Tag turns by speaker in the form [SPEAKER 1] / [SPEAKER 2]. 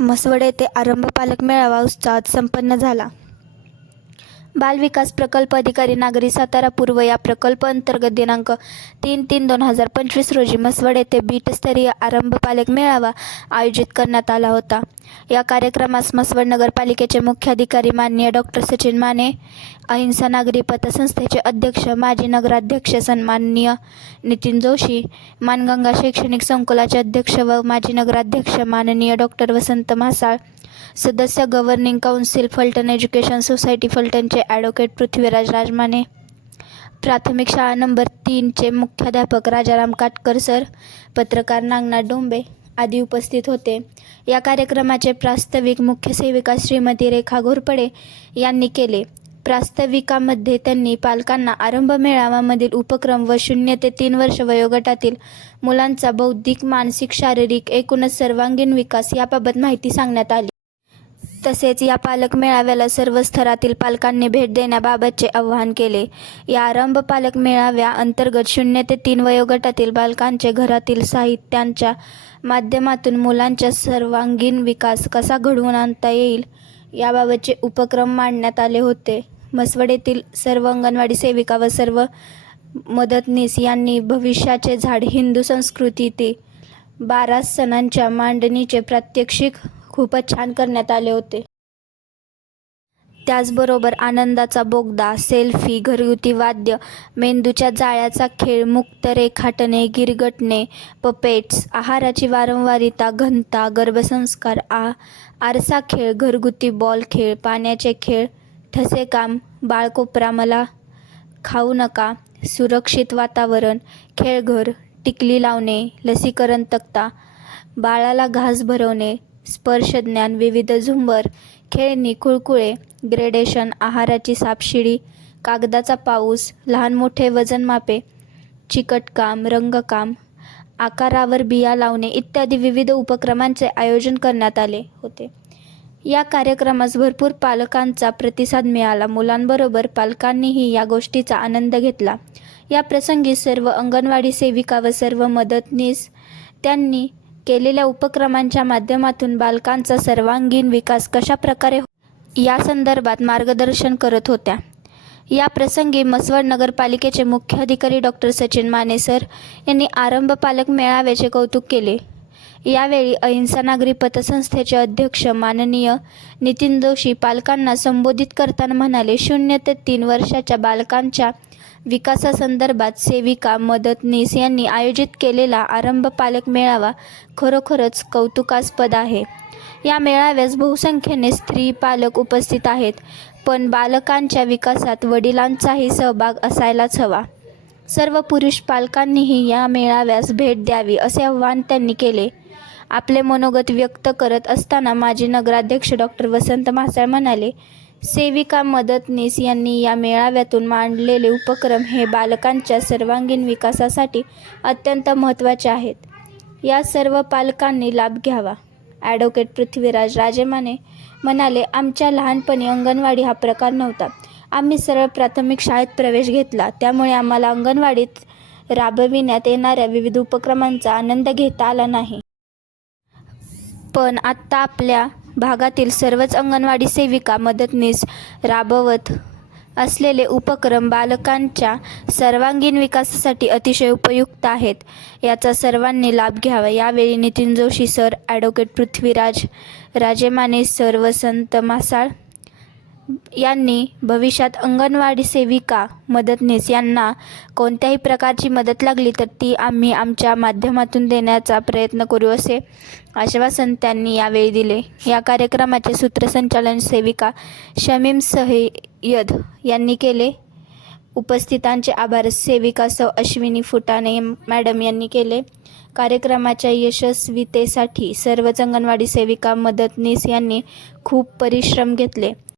[SPEAKER 1] म्हसवड येथे आरंभ पालक मेळावा उत्साहात संपन्न झाला. बालविकास प्रकल्प अधिकारी नागरी सातारा पूर्व या प्रकल्प अंतर्गत दिनांक तीन तीन दोन हजार पंचवीस रोजी म्हसवड येथे बीटस्तरीय आरंभ पालक मेळावा आयोजित करण्यात आला होता. या कार्यक्रमास म्हसवड नगरपालिकेचे मुख्याधिकारी माननीय डॉक्टर सचिन माने अहिंसा नागरी पतसंस्थेचे अध्यक्ष माजी नगराध्यक्ष सन्माननीय नितीन जोशी मानगंगा शैक्षणिक संकुलाचे अध्यक्ष व माजी नगराध्यक्ष माननीय डॉक्टर वसंत म्हासाळ सदस्य governing council Phaltan education society फलटणचे advocate Prithviraj Rajmane. प्राथमिक शाळा नंबर तीनचे मुख्याध्यापक राजाराम काटकर सर पत्रकार नागनाथ डोंबे आदी उपस्थित होते. या कार्यक्रमाचे प्रास्ताविक मुख्य सेविका श्रीमती रेखा घोरपडे यांनी केले. प्रास्ताविकामध्ये त्यांनी पालकांना आरंभ मेळाव्यामधील उपक्रम व शून्य ते तीन वर्ष वयोगटातील मुलांचा बौद्धिक मानसिक शारीरिक एकूणच सर्वांगीण विकास याबाबत माहिती सांगण्यात आली. तसेच या पालक मेळाव्याला सर्व स्तरातील पालकांनी भेट देण्याबाबतचे आवाहन केले. या आरंभ पालक मेळाव्या अंतर्गत शून्य ते तीन वयोगटातील बालकांचे घरातील साहित्यांच्या माध्यमातून मुलांच्या सर्वांगीण विकास कसा घडवून आणता येईल याबाबतचे उपक्रम मांडण्यात आले होते. मसवडेतील सर्व अंगणवाडी सेविका व सर्व मदतनीस यांनी भविष्याचे झाड हिंदू संस्कृतीतील बारा सणांच्या मांडणीचे प्रात्यक्षिक खूपच छान करण्यात आले होते. त्याचबरोबर आनंदाचा बोगदा सेल्फी घरगुती वाद्य मेंदूच्या जाळ्याचा खेळ मुक्त रेखाटणे गिरगटणे पपेट्स आहाराची वारंवारिता घनता गर्भसंस्कार आ आरसा खेळ घरगुती बॉल खेळ पाण्याचे खेळ ठसेकाम बाळकोपरा मला खाऊ नका सुरक्षित वातावरण खेळघर टिकली लावणे लसीकरण तक्ता बाळाला घास भरवणे स्पर्शज्ञान विविध झुंबर खेळणी कुळकुळे ग्रेडेशन आहाराची सापशिडी कागदाचा पाऊस लहान मोठे वजनमापे चिकटकाम रंगकाम आकारावर बिया लावणे इत्यादी विविध उपक्रमांचे आयोजन करण्यात आले होते. या कार्यक्रमास भरपूर पालकांचा प्रतिसाद मिळाला. मुलांबरोबर पालकांनीही या गोष्टीचा आनंद घेतला. या प्रसंगी सर्व अंगणवाडी सेविका व सर्व मदतनीस त्यांनी केलेल्या उपक्रमांच्या माध्यमातून बालकांचा सर्वांगीण विकास कशा प्रकारे हो- या संदर्भात मार्गदर्शन करत होत्या. या प्रसंगी मसवड नगरपालिकेचे मुख्याधिकारी डॉक्टर सचिन माने सर यांनी आरंभ पालक मेळाव्याचे कौतुक केले. यावेळी अहिंसा नागरी पतसंस्थेचे अध्यक्ष माननीय नितीन जोशी पालकांना संबोधित करताना म्हणाले शून्य ते तीन वर्षाच्या बालकांच्या विकासासंदर्भात सेविका मदतनीस यांनी आयोजित केलेला आरंभ पालक मेळावा खरोखरच कौतुकास्पद आहे. या मेळाव्यास बहुसंख्येने स्त्री पालक उपस्थित आहेत पण बालकांच्या विकासात वडिलांचाही सहभाग असायलाच हवा. सर्व पुरुष पालकांनीही या मेळाव्यास भेट द्यावी असे आवाहन त्यांनी केले. आपले मनोगत व्यक्त करत असताना माजी नगराध्यक्ष डॉक्टर वसंत मासाळ म्हणाले सेविका मदतनीस यांनी या मेळाव्यातून मांडलेले उपक्रम हे बालकांच्या सर्वांगीण विकासासाठी अत्यंत महत्त्वाचे आहेत. या सर्व पालकांनी लाभ घ्यावा. ॲडव्होकेट पृथ्वीराज राजेमाने म्हणाले आमच्या लहानपणी अंगणवाडी हा प्रकार नव्हता. आम्ही सरळ प्राथमिक शाळेत प्रवेश घेतला. त्यामुळे आम्हाला अंगणवाडीत राबविण्यात येणाऱ्या विविध उपक्रमांचा आनंद घेता आला नाही. पण आत्ता आपल्या भागातील सर्वच अंगणवाडी सेविका मदतनीस राबवत असलेले उपक्रम बालकांच्या सर्वांगीण विकासासाठी अतिशय उपयुक्त आहेत. याचा सर्वांनी लाभ घ्यावा. यावेळी Nitin Joshi sir advocate Prithviraj Rajemane sir Vasant Masal यांनी भविष्यात अंगणवाडी सेविका मदतनीस यांना कोणत्याही प्रकारची मदत लागली तर ती आम्ही आमच्या माध्यमातून देण्याचा प्रयत्न करू असे आश्वासन त्यांनी यावेळी दिले. या कार्यक्रमाचे सूत्रसंचालन सेविका शमीम सय्यद यांनी केले. उपस्थितांचे आभार सेविका सौ अश्विनी फुटाणे मॅडम यांनी केले. कार्यक्रमाच्या यशस्वीतेसाठी सर्वच अंगणवाडी सेविका मदतनीस यांनी खूप परिश्रम घेतले.